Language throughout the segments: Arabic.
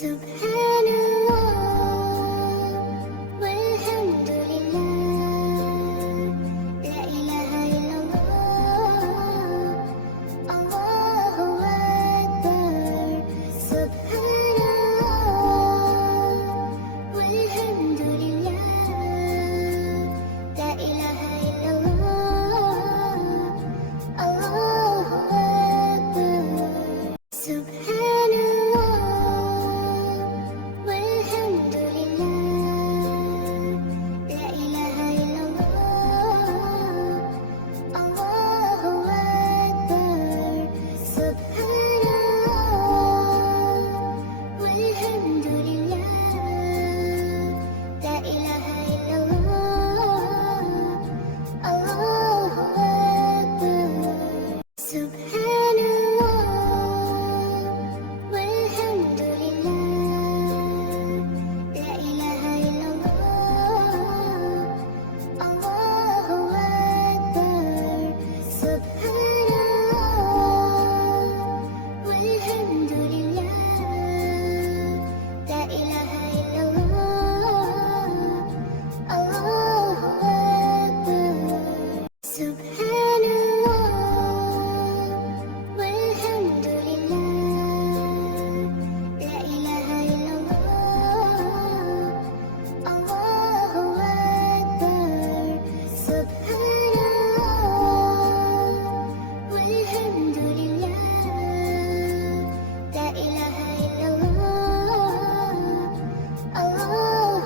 سبحان الله والحمد لله، لا إله إلا الله، الله أكبر. سبحان الله والحمد لله، لا إله إلا الله، الله أكبر. سبحان الله والحمد لله، لا إله إلا الله، الله أكبر. سبحان الله والحمد لله، لا إله إلا الله، الله أكبر. سبحان الله والحمد لله، لا إله إلا الله، الله أكبر. سبحان الله والحمد لله، لا إله إلا الله، الله أكبر. سبحان الله والحمد لله، لا إله إلا الله، الله أكبر. سبحان الله والحمد لله، لا إله إلا الله، الله أكبر. سبحان الله والحمد لله، لا إله إلا الله، الله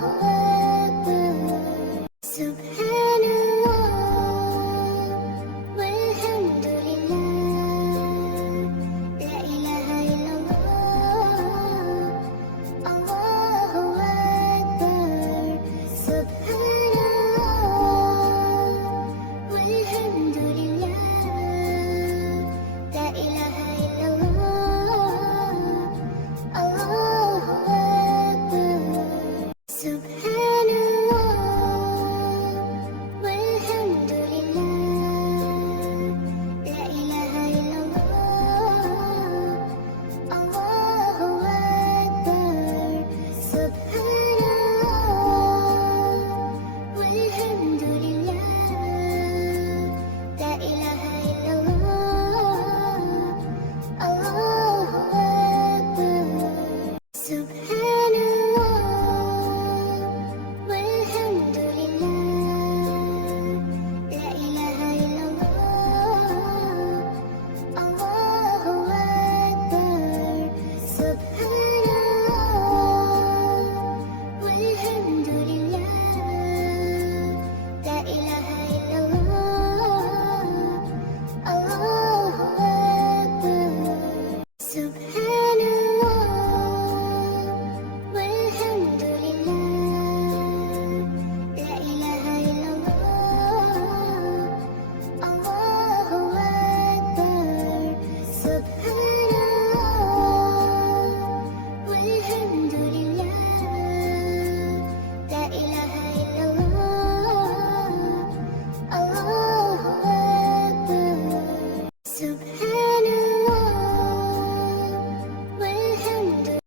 أكبر. سبحان الله والحمد لله، لا إله إلا الله، الله أكبر. سبحان الله والحمد لله، لا إله إلا الله، الله أكبر. سبحان الله والحمد لله، لا إله إلا الله، الله أكبر.